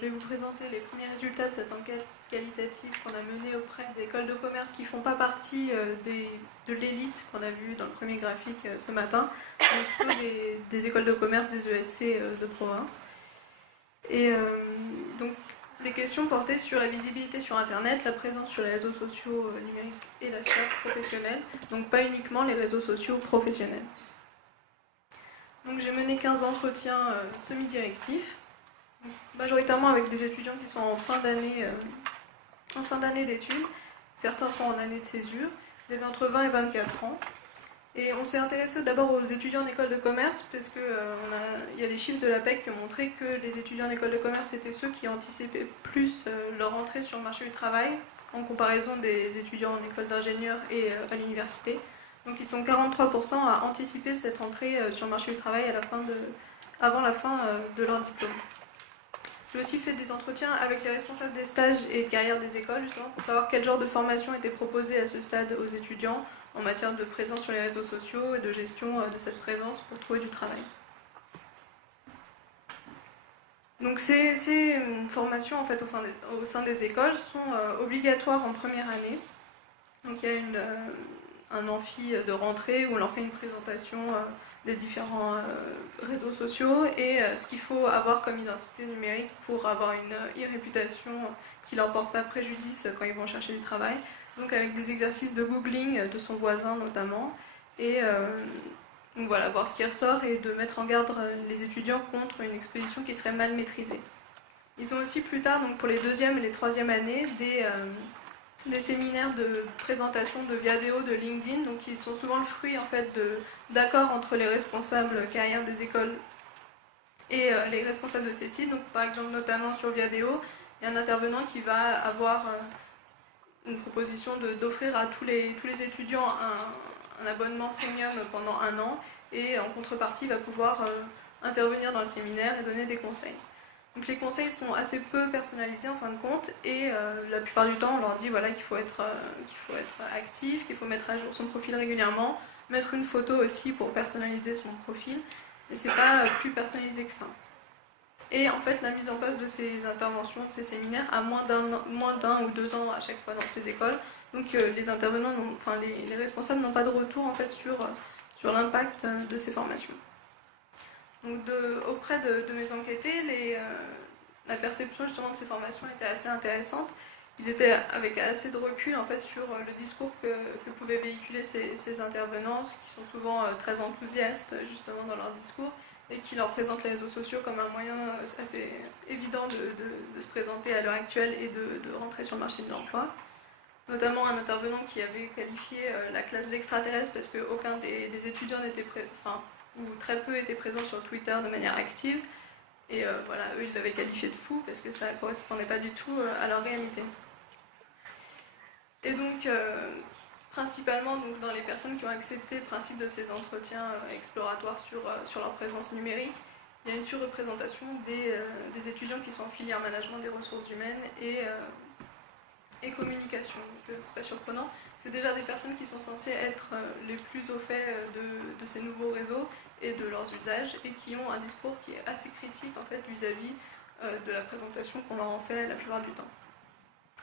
je vais vous présenter les premiers résultats de cette enquête qualitative qu'on a menée auprès d'écoles de commerce qui ne font pas partie de l'élite qu'on a vu dans le premier graphique ce matin, mais plutôt des écoles de commerce des ESC de province. Et donc les questions portaient sur la visibilité sur Internet, la présence sur les réseaux sociaux numériques et la sphère professionnelle, donc pas uniquement les réseaux sociaux professionnels. Donc j'ai mené 15 entretiens semi-directifs, majoritairement avec des étudiants qui sont en fin d'année d'études. Certains sont en année de césure, ils avaient entre 20 et 24 ans. Et on s'est intéressé d'abord aux étudiants en école de commerce, parce qu'il y a les chiffres de l'APEC qui ont montré que les étudiants en école de commerce étaient ceux qui anticipaient plus leur entrée sur le marché du travail, en comparaison des étudiants en école d'ingénieur et à l'université. Donc ils sont 43% à anticiper cette entrée sur le marché du travail avant la fin de leur diplôme. J'ai aussi fait des entretiens avec les responsables des stages et de carrière des écoles, justement, pour savoir quel genre de formation était proposée à ce stade aux étudiants en matière de présence sur les réseaux sociaux et de gestion de cette présence pour trouver du travail. Donc ces formations en fait, au sein des écoles sont obligatoires en première année. Donc il y a un amphi de rentrée où on leur fait une présentation des différents réseaux sociaux et ce qu'il faut avoir comme identité numérique pour avoir une e-réputation qui ne leur porte pas préjudice quand ils vont chercher du travail. Donc avec des exercices de googling de son voisin notamment, et donc voilà, voir ce qui ressort et de mettre en garde les étudiants contre une exposition qui serait mal maîtrisée. Ils ont aussi plus tard, donc pour les deuxième et les troisième années, des séminaires de présentation de Viadeo, de LinkedIn, donc qui sont souvent le fruit en fait d'accords entre les responsables carrière des écoles et les responsables de ces sites. Donc par exemple notamment sur Viadeo, il y a un intervenant qui va avoir une proposition d'offrir à tous les étudiants un abonnement premium pendant 1 an, et en contrepartie va pouvoir intervenir dans le séminaire et donner des conseils. Donc les conseils sont assez peu personnalisés en fin de compte, et la plupart du temps on leur dit voilà, qu'il faut être actif, qu'il faut mettre à jour son profil régulièrement, mettre une photo aussi pour personnaliser son profil, mais c'est pas plus personnalisé que ça. Et en fait, la mise en place de ces interventions, de ces séminaires, a moins d'un ou 2 ans à chaque fois dans ces écoles. Donc les intervenants, les responsables n'ont pas de retour en fait sur l'impact de ces formations. Donc auprès de mes enquêtés, la perception justement de ces formations était assez intéressante. Ils étaient avec assez de recul en fait sur le discours que pouvaient véhiculer ces intervenants, qui sont souvent très enthousiastes justement dans leur discours, et qui leur présentent les réseaux sociaux comme un moyen assez évident de se présenter à l'heure actuelle et de rentrer sur le marché de l'emploi. Notamment un intervenant qui avait qualifié la classe d'extraterrestre parce qu'aucun des étudiants n'était ou très peu étaient présents sur Twitter de manière active. Et voilà, eux, ils l'avaient qualifié de fou parce que ça ne correspondait pas du tout à leur réalité. Et donc, principalement donc, dans les personnes qui ont accepté le principe de ces entretiens exploratoires sur leur présence numérique, il y a une surreprésentation des étudiants qui sont en filière management des ressources humaines et communication. Donc c'est pas surprenant. C'est déjà des personnes qui sont censées être les plus au fait de ces nouveaux réseaux et de leurs usages, et qui ont un discours qui est assez critique en fait vis-à-vis de la présentation qu'on leur en fait la plupart du temps.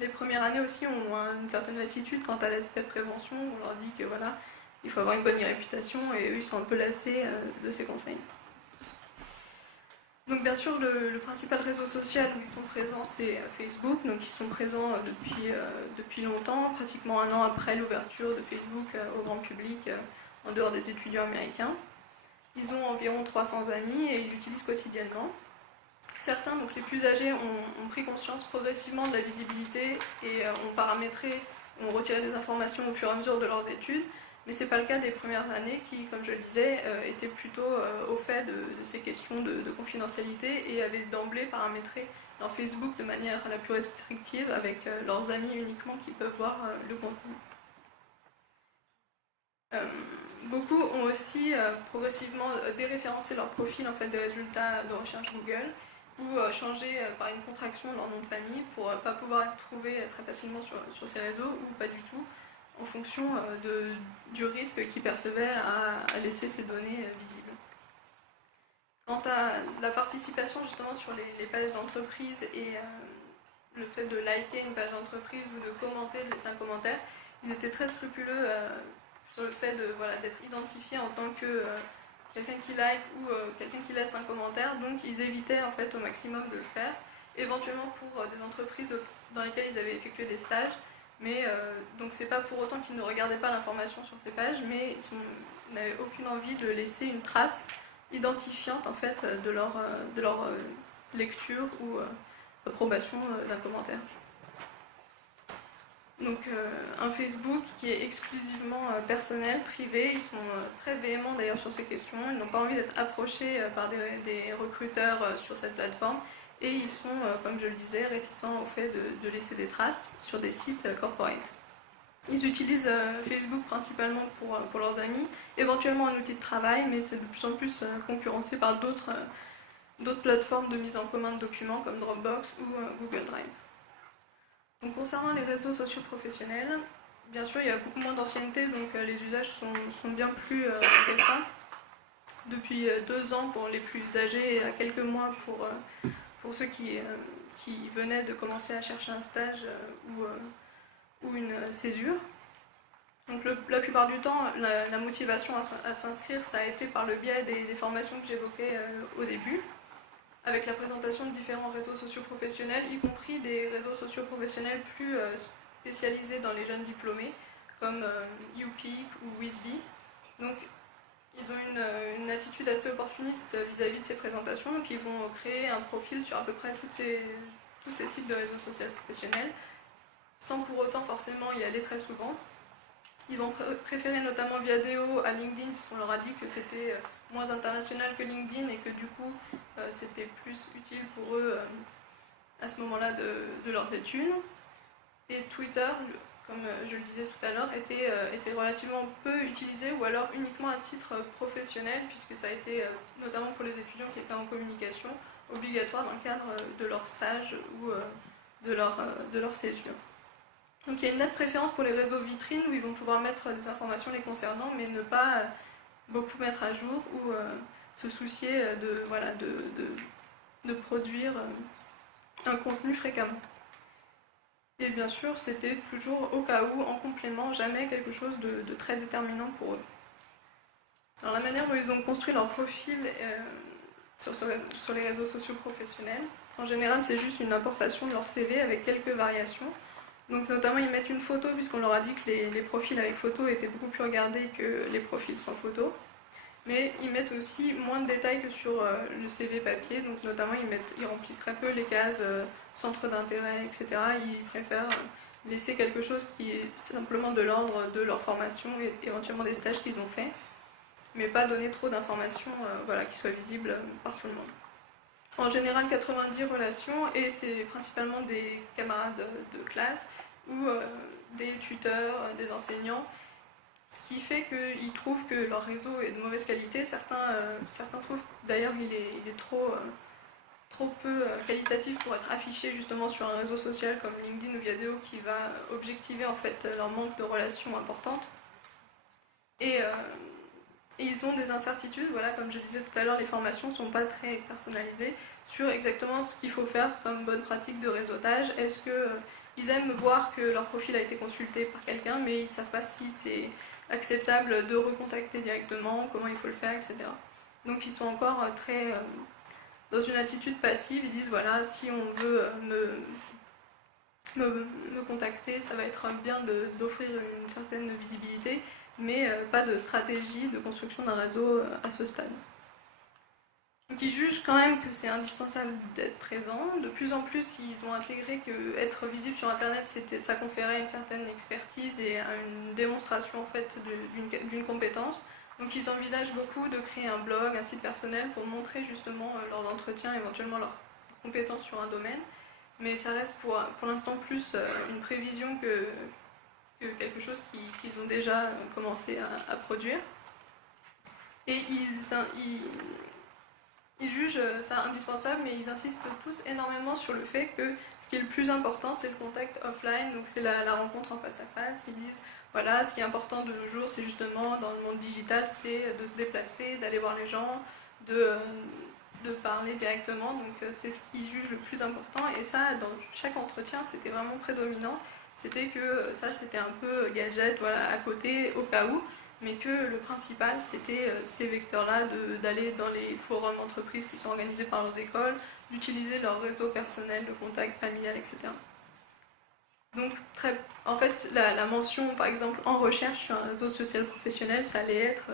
Les premières années aussi ont une certaine lassitude quant à l'aspect prévention. On leur dit que voilà, il faut avoir une bonne réputation, et eux ils sont un peu lassés de ces conseils. Donc bien sûr, le principal réseau social où ils sont présents, c'est Facebook. Donc ils sont présents depuis longtemps, pratiquement 1 an après l'ouverture de Facebook au grand public, en dehors des étudiants américains. Ils ont environ 300 amis et ils l'utilisent quotidiennement. Certains, donc les plus âgés, ont pris conscience progressivement de la visibilité et ont retiré des informations au fur et à mesure de leurs études. Mais ce n'est pas le cas des premières années qui, comme je le disais, étaient plutôt au fait de ces questions de confidentialité et avaient d'emblée paramétré leur Facebook de manière la plus restrictive, avec leurs amis uniquement qui peuvent voir le contenu. Beaucoup ont aussi progressivement déréférencé leur profil en fait, des résultats de recherche Google, ou changé par une contraction leur nom de famille pour ne pas pouvoir être trouvé très facilement sur ces réseaux, ou pas du tout, en fonction du risque qu'ils percevaient à laisser ces données visibles. Quant quant à la participation justement sur les pages d'entreprise et le fait de liker une page d'entreprise ou de commenter, de laisser un commentaire, ils étaient très scrupuleux sur le fait d'être identifiés en tant que quelqu'un qui like ou quelqu'un qui laisse un commentaire, donc ils évitaient en fait au maximum de le faire, éventuellement pour des entreprises dans lesquelles ils avaient effectué des stages, mais donc c'est pas pour autant qu'ils ne regardaient pas l'information sur ces pages, mais ils n'avaient aucune envie de laisser une trace identifiante en fait de leur lecture ou approbation d'un commentaire. Donc un Facebook qui est exclusivement personnel, privé, ils sont très véhéments d'ailleurs sur ces questions, ils n'ont pas envie d'être approchés par des recruteurs sur cette plateforme et ils sont, comme je le disais, réticents au fait de laisser des traces sur des sites corporate. Ils utilisent Facebook principalement pour leurs amis, éventuellement un outil de travail, mais c'est de plus en plus concurrencé par d'autres plateformes de mise en commun de documents comme Dropbox ou Google Drive. Donc, concernant les réseaux sociaux professionnels, bien sûr il y a beaucoup moins d'ancienneté, donc les usages sont bien plus récents. Depuis 2 ans pour les plus âgés et à quelques mois pour ceux qui venaient de commencer à chercher un stage ou une césure. Donc la plupart du temps, la motivation à s'inscrire, ça a été par le biais des formations que j'évoquais au début, avec la présentation de différents réseaux sociaux professionnels, y compris des réseaux sociaux professionnels plus spécialisés dans les jeunes diplômés, comme YouPeak ou Wizbee. Donc ils ont une attitude assez opportuniste vis-à-vis de ces présentations, donc ils vont créer un profil sur à peu près tous ces sites de réseaux sociaux professionnels, sans pour autant forcément y aller très souvent. Ils vont préférer notamment Viadeo à LinkedIn, puisqu'on leur a dit que c'était moins international que LinkedIn et que du coup c'était plus utile pour eux à ce moment-là de leurs études. Et Twitter, comme je le disais tout à l'heure, était relativement peu utilisé ou alors uniquement à titre professionnel, puisque ça a été, notamment pour les étudiants qui étaient en communication, obligatoire dans le cadre de leur stage ou de leur césure. Donc il y a une nette préférence pour les réseaux vitrines où ils vont pouvoir mettre des informations les concernant, mais ne pas beaucoup mettre à jour ou se soucier de produire un contenu fréquemment. Et bien sûr, c'était toujours au cas où, en complément, jamais quelque chose de très déterminant pour eux. Alors la manière dont ils ont construit leur profil sur les réseaux sociaux professionnels, en général c'est juste une importation de leur CV avec quelques variations. Donc notamment ils mettent une photo, puisqu'on leur a dit que les profils avec photo étaient beaucoup plus regardés que les profils sans photo. Mais ils mettent aussi moins de détails que sur le CV papier, donc notamment ils remplissent très peu les cases centre d'intérêt, etc. Ils préfèrent laisser quelque chose qui est simplement de l'ordre de leur formation et éventuellement des stages qu'ils ont faits, mais pas donner trop d'informations qui soient visibles par tout le monde. En général 90 relations, et c'est principalement des camarades de classe ou des tuteurs, des enseignants, ce qui fait qu'ils trouvent que leur réseau est de mauvaise qualité. Certains trouvent d'ailleurs qu'il est trop peu qualitatif pour être affiché justement sur un réseau social comme LinkedIn ou Viadeo, qui va objectiver en fait leur manque de relations importantes. Et ils ont des incertitudes, comme je disais tout à l'heure, les formations ne sont pas très personnalisées sur exactement ce qu'il faut faire comme bonne pratique de réseautage. Est-ce qu'ils aiment voir que leur profil a été consulté par quelqu'un, mais ils ne savent pas si c'est acceptable de recontacter directement, comment il faut le faire, etc. Donc ils sont encore très dans une attitude passive, ils disent si on veut me contacter, ça va être bien d'offrir une certaine visibilité, mais pas de stratégie de construction d'un réseau à ce stade. Donc ils jugent quand même que c'est indispensable d'être présent. De plus en plus, ils ont intégré que être visible sur Internet, ça conférait une certaine expertise et une démonstration en fait d'une compétence. Donc ils envisagent beaucoup de créer un blog, un site personnel pour montrer justement leurs entretiens, éventuellement leurs compétences sur un domaine. Mais ça reste pour l'instant plus une prévision que quelque chose qu'ils ont déjà commencé à produire. Et ils jugent ça indispensable, mais ils insistent tous énormément sur le fait que ce qui est le plus important, c'est le contact offline, donc c'est la rencontre en face à face. Ils disent, ce qui est important de nos jours, c'est justement, dans le monde digital, c'est de se déplacer, d'aller voir les gens, de parler directement, donc c'est ce qu'ils jugent le plus important, et ça, dans chaque entretien, c'était vraiment prédominant. C'était que ça, c'était un peu gadget, voilà, à côté, au cas où, mais que le principal, c'était ces vecteurs-là, d'aller dans les forums entreprises qui sont organisés par leurs écoles, d'utiliser leur réseau personnel de contact familial, etc. Donc, en fait, la mention, par exemple, en recherche sur un réseau social professionnel, ça allait être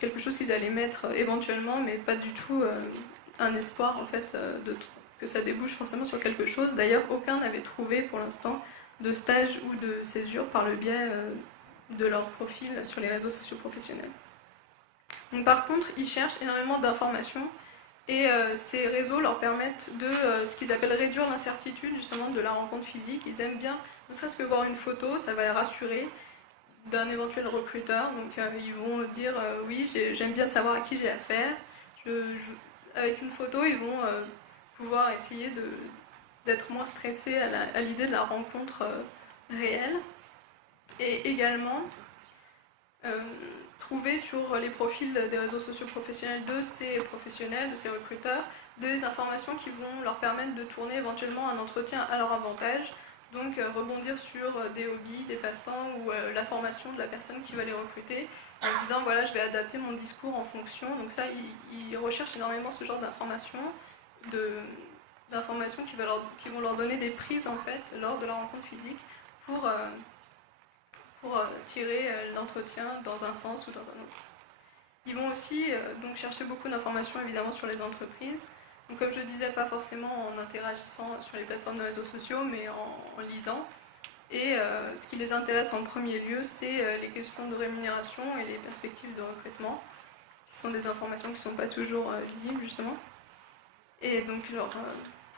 quelque chose qu'ils allaient mettre éventuellement, mais pas du tout un espoir, en fait, que ça débouche forcément sur quelque chose. D'ailleurs, aucun n'avait trouvé, pour l'instant, de stage ou de césure par le biais de leur profil sur les réseaux sociaux professionnels. Donc, par contre, ils cherchent énormément d'informations et ces réseaux leur permettent de ce qu'ils appellent réduire l'incertitude justement de la rencontre physique. Ils aiment bien, ne serait-ce que voir une photo, ça va les rassurer d'un éventuel recruteur. Donc ils vont dire oui, j'aime bien savoir à qui j'ai affaire. Avec une photo, ils vont pouvoir essayer d'être moins stressés à l'idée de la rencontre réelle. Et également trouver sur les profils des réseaux sociaux professionnels de ces professionnels, de ces recruteurs, des informations qui vont leur permettre de tourner éventuellement un entretien à leur avantage. Donc rebondir sur des hobbies, des passe-temps ou la formation de la personne qui va les recruter en disant voilà, je vais adapter mon discours en fonction. Donc ça, ils recherchent énormément ce genre d'informations, qui vont leur donner des prises en fait lors de la rencontre physique pour tirer l'entretien dans un sens ou dans un autre. Ils vont aussi donc chercher beaucoup d'informations évidemment sur les entreprises. Donc, comme je disais, pas forcément en interagissant sur les plateformes de réseaux sociaux, mais en lisant. Et ce qui les intéresse en premier lieu, c'est les questions de rémunération et les perspectives de recrutement, qui sont des informations qui ne sont pas toujours visibles justement. Et donc leur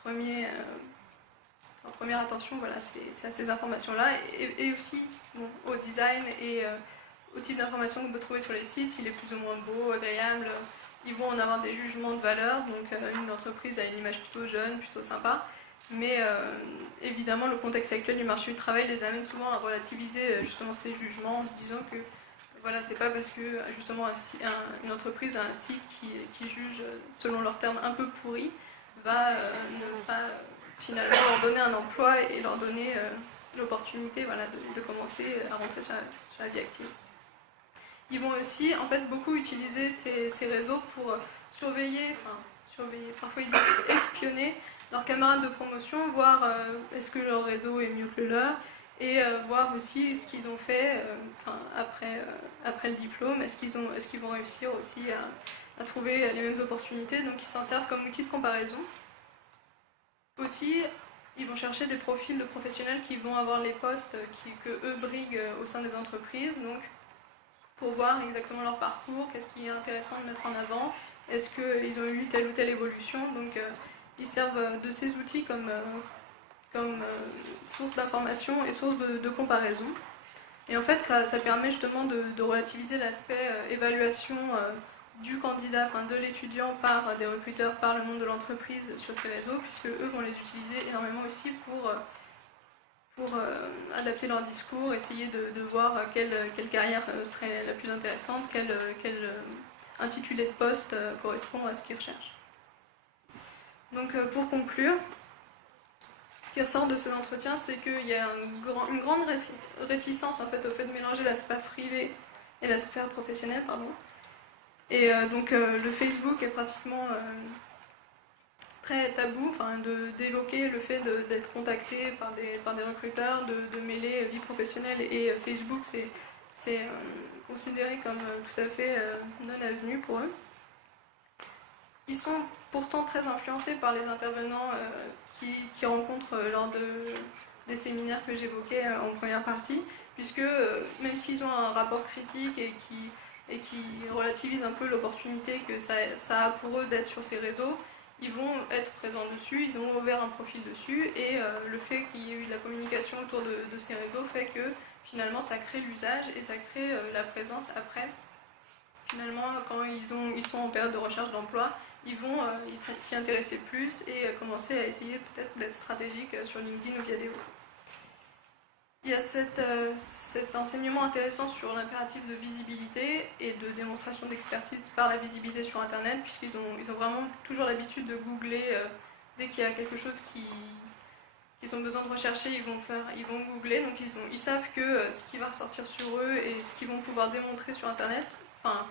première attention, voilà, c'est à ces informations-là, et aussi au design et au type d'informations qu'on peut trouver sur les sites, s'il est plus ou moins beau, agréable. Ils vont en avoir des jugements de valeur, donc une entreprise a une image plutôt jeune, plutôt sympa, mais évidemment le contexte actuel du marché du travail les amène souvent à relativiser justement ces jugements en se disant que voilà, c'est pas parce que justement une entreprise a un site qui juge selon leurs termes un peu pourri va ne pas finalement leur donner un emploi et leur donner l'opportunité voilà, de commencer à rentrer sur la vie active. Ils vont aussi en fait beaucoup utiliser ces réseaux pour surveiller, parfois ils disent espionner leurs camarades de promotion, voir est-ce que leur réseau est mieux que le leur, et voir aussi ce qu'ils ont fait après le diplôme, est-ce qu'ils vont réussir aussi à trouver les mêmes opportunités, donc ils s'en servent comme outil de comparaison. Aussi, ils vont chercher des profils de professionnels qui vont avoir les postes que eux briguent au sein des entreprises, donc pour voir exactement leur parcours, qu'est-ce qui est intéressant de mettre en avant, est-ce qu'ils ont eu telle ou telle évolution. Donc ils servent de ces outils comme source d'information et source de comparaison. Et en fait, ça permet justement de relativiser l'aspect évaluation du candidat, enfin de l'étudiant par des recruteurs, par le monde de l'entreprise sur ces réseaux, puisque eux vont les utiliser énormément aussi pour adapter leur discours, essayer de voir quelle carrière serait la plus intéressante, quel intitulé de poste correspond à ce qu'ils recherchent. Donc pour conclure, ce qui ressort de ces entretiens, c'est qu'il y a une grande réticence en fait, au fait de mélanger la sphère privée et la sphère professionnelle. Et donc le Facebook est pratiquement très tabou, d'évoquer le fait d'être contacté par des recruteurs, de mêler vie professionnelle et Facebook, c'est considéré comme tout à fait non avenu pour eux. Ils sont pourtant très influencés par les intervenants qui rencontrent lors des séminaires que j'évoquais en première partie, puisque même s'ils ont un rapport critique et qui relativisent un peu l'opportunité que ça a pour eux d'être sur ces réseaux, ils vont être présents dessus, ils ont ouvert un profil dessus, et le fait qu'il y ait eu de la communication autour de ces réseaux fait que finalement ça crée l'usage et ça crée la présence après. Finalement, quand ils sont en période de recherche d'emploi, ils vont s'y intéresser plus et commencer à essayer peut-être d'être stratégiques sur LinkedIn ou Viadeo. Il y a cet enseignement intéressant sur l'impératif de visibilité et de démonstration d'expertise par la visibilité sur Internet, ils ont vraiment toujours l'habitude de googler dès qu'il y a quelque chose qu'ils ont besoin de rechercher, ils vont googler, donc ils savent que ce qui va ressortir sur eux et ce qu'ils vont pouvoir démontrer sur Internet, enfin,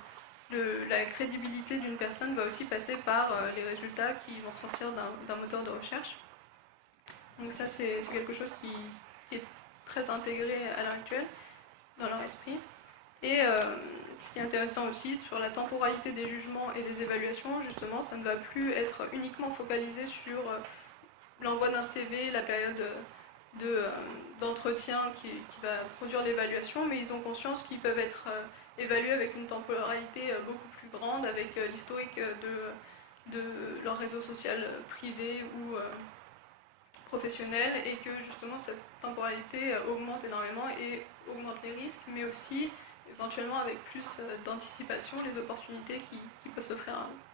la crédibilité d'une personne va aussi passer par les résultats qui vont ressortir d'un moteur de recherche. Donc ça, c'est quelque chose qui est très intégré à l'heure actuelle dans leur esprit. Et ce qui est intéressant aussi, sur la temporalité des jugements et des évaluations, justement, ça ne va plus être uniquement focalisé sur l'envoi d'un CV, la période d'entretien qui va produire l'évaluation, mais ils ont conscience qu'ils peuvent être évalués avec une temporalité beaucoup plus grande, avec l'historique de leur réseau social privé ou professionnel, et que justement cette temporalité augmente énormément et augmente les risques, mais aussi éventuellement avec plus d'anticipation les opportunités qui peuvent s'offrir à eux.